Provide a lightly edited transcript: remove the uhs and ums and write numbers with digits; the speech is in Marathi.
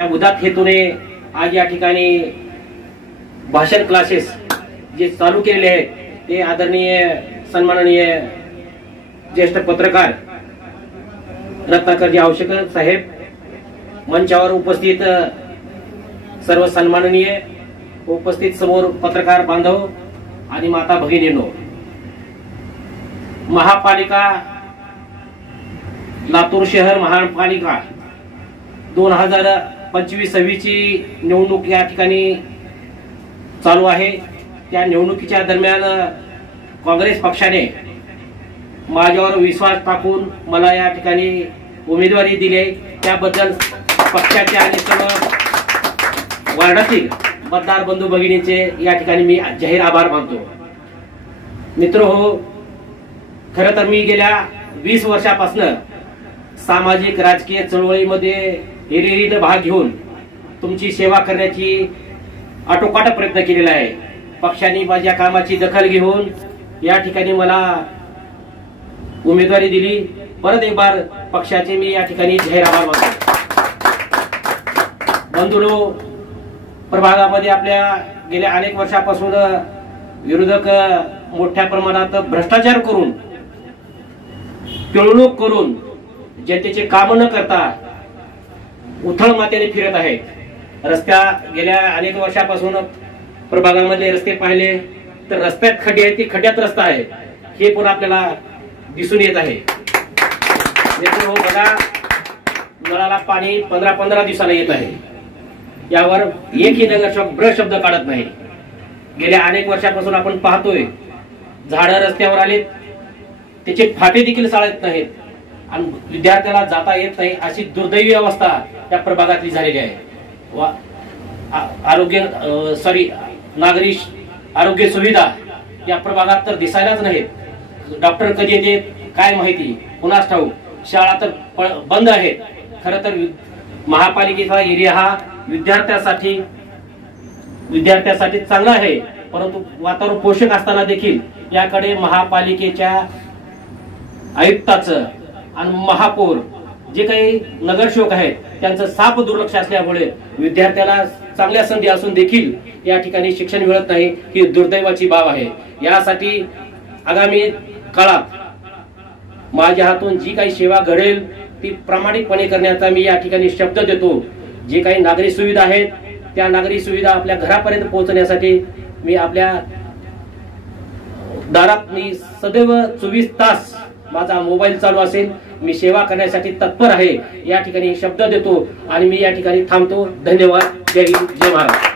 उदात्त हेतूने आज या ठिकाणी भाषण क्लासेस जे चालू केलेले आहेत ते आदरणीय सन्माननीय ज्येष्ठ पत्रकार रत्नाकरजी आवश्यकर साहेब, मंचावर उपस्थित सर्व सन्माननीय उपस्थित समोर पत्रकार बांधव आणि माता भगिनींनो, महापालिका लातूर शहर महापालिका 2025-26 ची निवडणूक या ठिकाणी चालू आहे। त्या निवडणुकीच्या दरम्यान काँग्रेस पक्षाने माझ्यावर विश्वास टाकून मला या ठिकाणी उमेदवारी दिली, त्याबद्दल पक्षाचे आणि सर्व वार्डातील मतदार बंधू भगिनींचे या ठिकाणी मी जाहीर आभार मानतो। मित्रहो, खरं तर मी गेल्या 20 वर्षापासून सामाजिक राजकीय चळवळीमध्ये हिरिरीने भाग घेऊन तुमची सेवा करण्याची आटोकाट प्रयत्न केलेला आहे। पक्षाने माझ्या कामाची दखल घेऊन या ठिकाणी मला उमेदवारी दिली। परत एक बार पक्षाचे मी या ठिकाणी जाहीर आभार मानतो। बंधूंनो, प्रभागामध्ये आपल्या गेल्या अनेक वर्षापासून विरोधक मोठ्या प्रमाणात भ्रष्टाचार करून, पिळवणूक करून जनतेचे काम न करता उथळ मातेने फिरत आहेत। रस्त्या गेल्या अनेक वर्षापासून प्रभागामध्ये रस्ते पाहिले तर रस्त्यात खड्डे आहेत, ते खड्ड्यात रस्ता आहे हे पण आपल्याला दिसून येत आहे। बघा, नळाला पाणी 15 दिवसाला येत आहे, यावर एकही नगरसेवक शब्द काढत नाही। गेल्या अनेक वर्षापासून आपण पाहतोय झाडं रस्त्यावर आले, त्याचे फाटे देखील चालत नाहीत आणि विद्यार्थ्याला जाता येत नाही, अशी दुर्दैवी अवस्था त्या प्रभागातली झालेली आहे। नागरी आरोग्य सुविधा या प्रभागात तर दिसायलाच नाहीत। डॉक्टर कधी येते काय माहिती, कुणास ठाऊक। शाळा तर बंद आहेत। खरं तर महापालिकेचा एरिया हा विद्यार्थ्यासाठी चांगला आहे, परंतु वातावरण पोषक असताना देखील याकडे महापालिकेच्या आयुक्ताचं आणि महापौर जे काही नगरसेवक आहेत त्यांचं साफ दुर्लक्ष असल्यामुळे विद्यार्थ्याला चांगल्या संधी असून देखील या ठिकाणी शिक्षण मिळत नाही, ही दुर्दैवाची बाब आहे। यासाठी आगामी काळात माझ्या हातून जी काही सेवा घडेल ती प्रामाणिकपणे करण्याचा मी या ठिकाणी शब्द देतो। जे काही नागरी सुविधा आहेत त्या नागरी सुविधा आपल्या घरापर्यंत पोहोचण्यासाठी मी आपल्या दारात मी सदैव 24 तास माझा मोबाईल चालू असेल, मी सेवा करण्यासाठी तत्पर आहे या ठिकाणी शब्द देतो आणि मी या ठिकाणी थांबतो। धन्यवाद। जय हिंद, जय महाराष्ट्र।